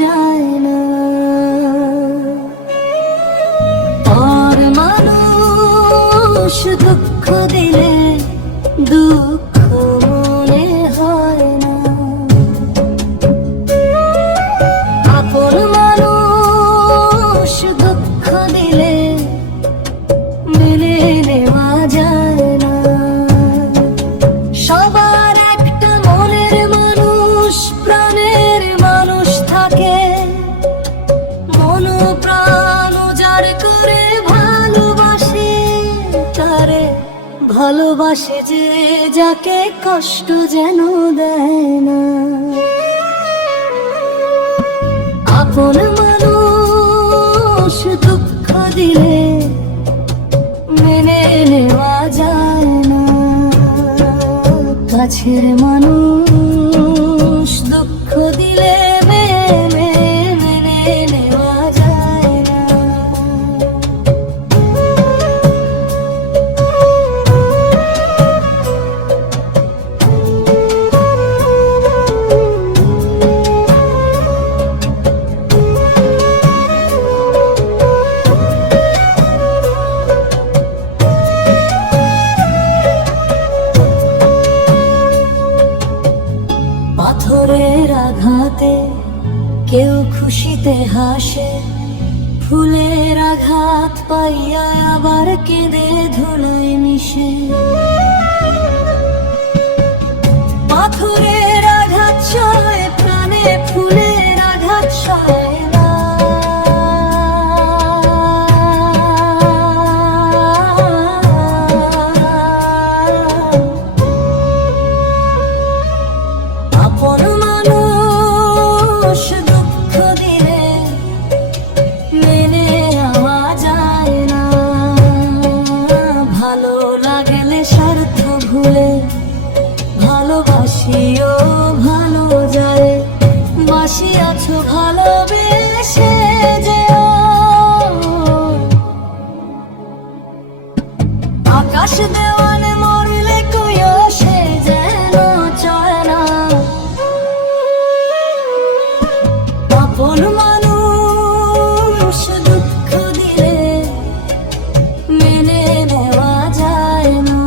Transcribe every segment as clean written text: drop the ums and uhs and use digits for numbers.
যায় না। পর মানুষ দুঃখ দিলে দুঃখ মনে হয় না। আপন মানুষ দুঃখ দিলে মেনে নেওয়া যায় না। সবার একটা মনের মানুষ, প্রাণের মানুষ থাকে, মন প্রাণ উজাড় করে ভালোবাসে তারে। ভালোবাসে যে যাকে কষ্ট যেন দেয় না। আপন মানুষ দুঃখ দিলে মেনে নেওয়া যায় না। কাছের মানুষ দুঃখ দিলে মেনে নেওয়া যায় না। পাথরের আঘাতে কেউ খুশিতে হাসে, ফুলের আঘাত পাইয়া আবার কেঁদে ধুলায় মিশে। পাথরের আঘাত সয় প্রাণে, ফুলের আঘাত সয় না। আপন মানুষ দুঃখ দিলে মেনে নেওয়া যায় না। ভালো লাগলে স্বার্থ ভুলে ভালোবাসিও ভালো যায়। বাসি আছো ভালোবেসে যেও, আকাশ দেওয়ানে মরলে কইও সে যেন চয় না। আপন মানুষ দুঃখ দিলে মেনে নেওয়া যায় না।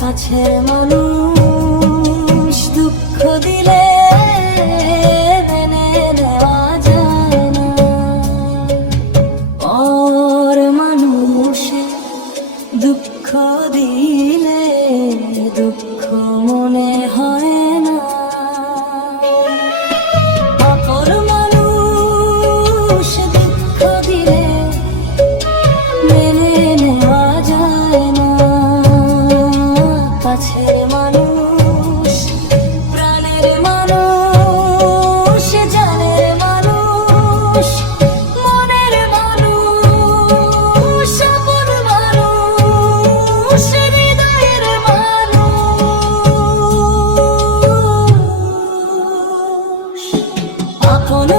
কাছের মানুষ দুঃখ দিলে মেনে নেওয়া যায় না। পর মানুষে দুঃখ দিলে দুঃখ মনে হয় না। আপন মানুষ দুঃখ দিলে মেনে নেওয়া যায় না। কাছের মানুষ, প্রাণের মানুষ, জানের মানুষ, মনের মানুষ, আপন মানুষ, হৃদয়ের মানুষ। আপন